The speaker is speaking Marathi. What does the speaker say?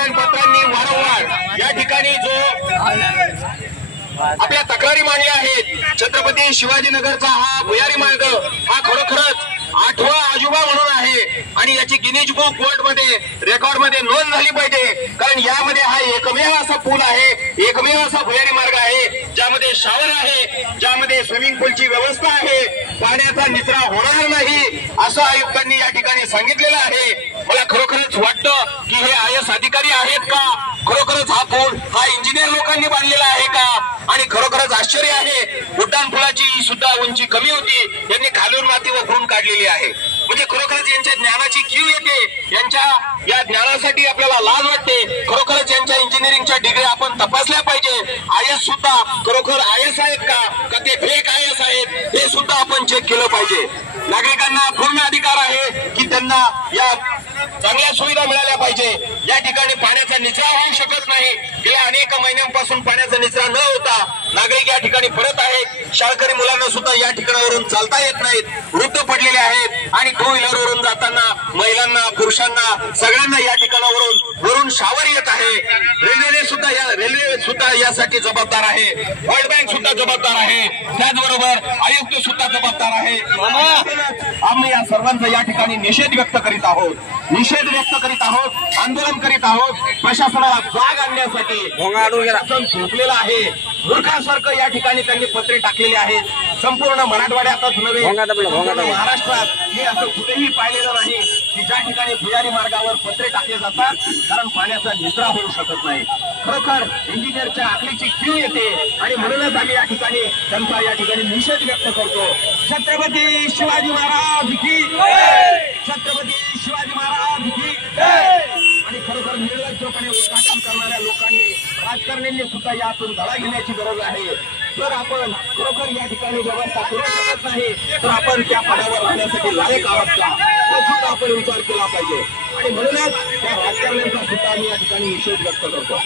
वर्तमानपत्रांनी वारंवार या ठिकाणी जो आपल्या तक्रारी मांडल्या आहेत, छत्रपती शिवाजीनगरचा हा भुयारी मार्ग हा खरोखरच 8वा अजूबा म्हणून आहे आणि याची गिनीज बुक वर्ल्ड मध्ये रेकॉर्ड मध्ये नोंद झाली पाहिजे। कारण यामध्ये हा एकमेव असा पूल आहे, एकमेव असा भुयारी मार्ग आहे ज्यामध्ये शावर आहे, ज्यामध्ये स्विमिंग पूलची व्यवस्था आहे, पाण्याचा निचरा होणार नाही असं आयुक्तांनी या ठिकाणी सांगितलेलं आहे। मला खरोखरच वाटतं की हे IAS अधिकारी आहेत का, खरोखरच हा पूल हा इंजिनियर लोकांनी बांधलेला आहे का? आणि खरोखरच आश्चर्य आहे, उड्डाण पुलाची सुद्धा उंची कमी होती, यांनी खालून माती वखरून काढलेली आहे। म्हणजे खरोखरच यांच्या ज्ञानाची कीव येते, यांच्या या ज्ञानासाठी आपल्याला लाज वाटते। खरोखरच यांच्या इंजिनिअरिंगच्या डिग्री आपण तपासल्या पाहिजे। IAS सुद्धा खरोखर IAS आहेत का ते फेक IAS आहेत हे सुद्धा आपण चेक केलं पाहिजे। नागरिकांना पूर्ण अधिकार आहे की त्यांना या चांगल्या सुविधा मिळाल्या पाहिजे। या ठिकाणी पाण्याचा निचरा होऊ शकत नाही, गेल्या अनेक महिन्यांपासून पाण्याचा निचरा न होता नागरिक या ठिकाणी पडत आहेत। शाळकरी मुलांना सुद्धा या ठिकाणावरून चालता येत नाहीत, वृद्ध पडलेले आहेत आणि टू व्हीलर वरून जाताना महिलांना पुरुषांना सगळ्यांना या ठिकाणावरून शावर येत आहे। रेल्वे सुद्धा यासाठी जबाबदार आहे, वर्ल्ड बँक सुद्धा जबाबदार आहे, त्याचबरोबर आयुक्त सुद्धा जबाबदार आहे। आम्ही या सर्वांचा या ठिकाणी निषेध व्यक्त करीत आहोत, आंदोलन करीत आहोत। प्रशासनाला जाग आणण्यासाठी शासन झोपलेलं आहे, मूर्खासारखं या ठिकाणी त्यांनी पत्रे टाकलेले आहेत। संपूर्ण मराठवाड्यातच नव्हे महाराष्ट्रात हे असं कुठेही पाहिलेलं नाही की ज्या ठिकाणी भुयारी मार्गावर पत्रे टाकले जातात कारण पाण्याचा निचरा होऊ शकत नाही। खरोखर इंजिनियरच्या आखलीची कीव येते आणि म्हणूनच आम्ही या ठिकाणी त्यांचा या ठिकाणी निषेध व्यक्त करतो। छत्रपती शिवाजी महाराज की जय, छत्रपती शिवाजी महाराज की जय। आणि खरोखर निर्लज्जपणे उद्घाटन करणाऱ्या लोकांनी, राजकारण्यांनी सुद्धा यातून धडा घेण्याची गरज आहे। जर आपण खरोखर या ठिकाणी व्यवस्था करू शकत नाही तर आपण त्या पदावर राहण्यासाठी लायक आहोत का तो सुद्धा आपण विचार केला पाहिजे। आणि म्हणूनच त्या राजकारण्यांचा सुद्धा आम्ही या ठिकाणी निषेध व्यक्त करतो।